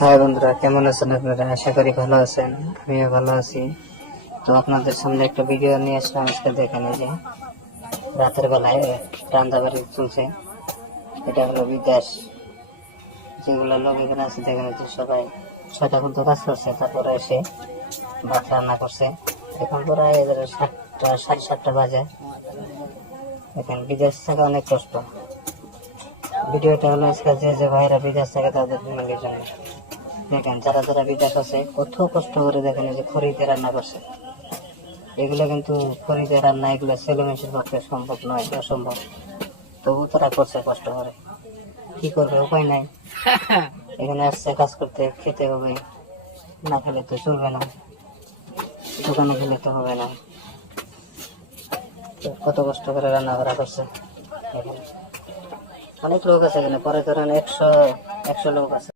High বন্ধুরা, কেমন আছেন আপনারা? আশা করি ভালো আছেন। আমিও ভালো আছি। তো আপনাদের সামনে একটা ভিডিও নিয়ে আসলাম আজকে। দেখেন, এই যে রাতের বেলায় রান্না বাড়ি চলছে। এটা হলো বিদেশ। যেগুলো লোক এখানে আছে, দেখেন যে সবাই 6টা পর্যন্ত কাজ করছে, তারপরে এসে ভাত রান্না করছে। এখন প্রায় 7টা 7:30 বাজে। দেখেন, বিদেশ থাকা অনেক কষ্ট। ভিডিওটা হলো আজকে যে ভাইরা বিদেশ থাকে তাদের ফ্যামিলির জন্য। দেখেন, যারা যারা বিদেশ আছে কত কষ্ট করে, দেখেন এই যে খড়িতে রান্না করছে। এগুলো কিন্তু খড়িতে রান্না, এগুলো ছেলে মেয়ের পক্ষে সম্ভব নয়, অসম্ভব। তবু তারা করছে কষ্ট করে। কি করবে, উপায় নাই। এখানে আসছে কাজ করতে, খেতে হবে। না খেলে তো চলবে না, দোকানে খেলে তো হবে না। তো কত কষ্ট করে রান্না করা করছে। এখানে অনেক লোক আছে, এখানে পরে ধরেন 100 লোক আছে।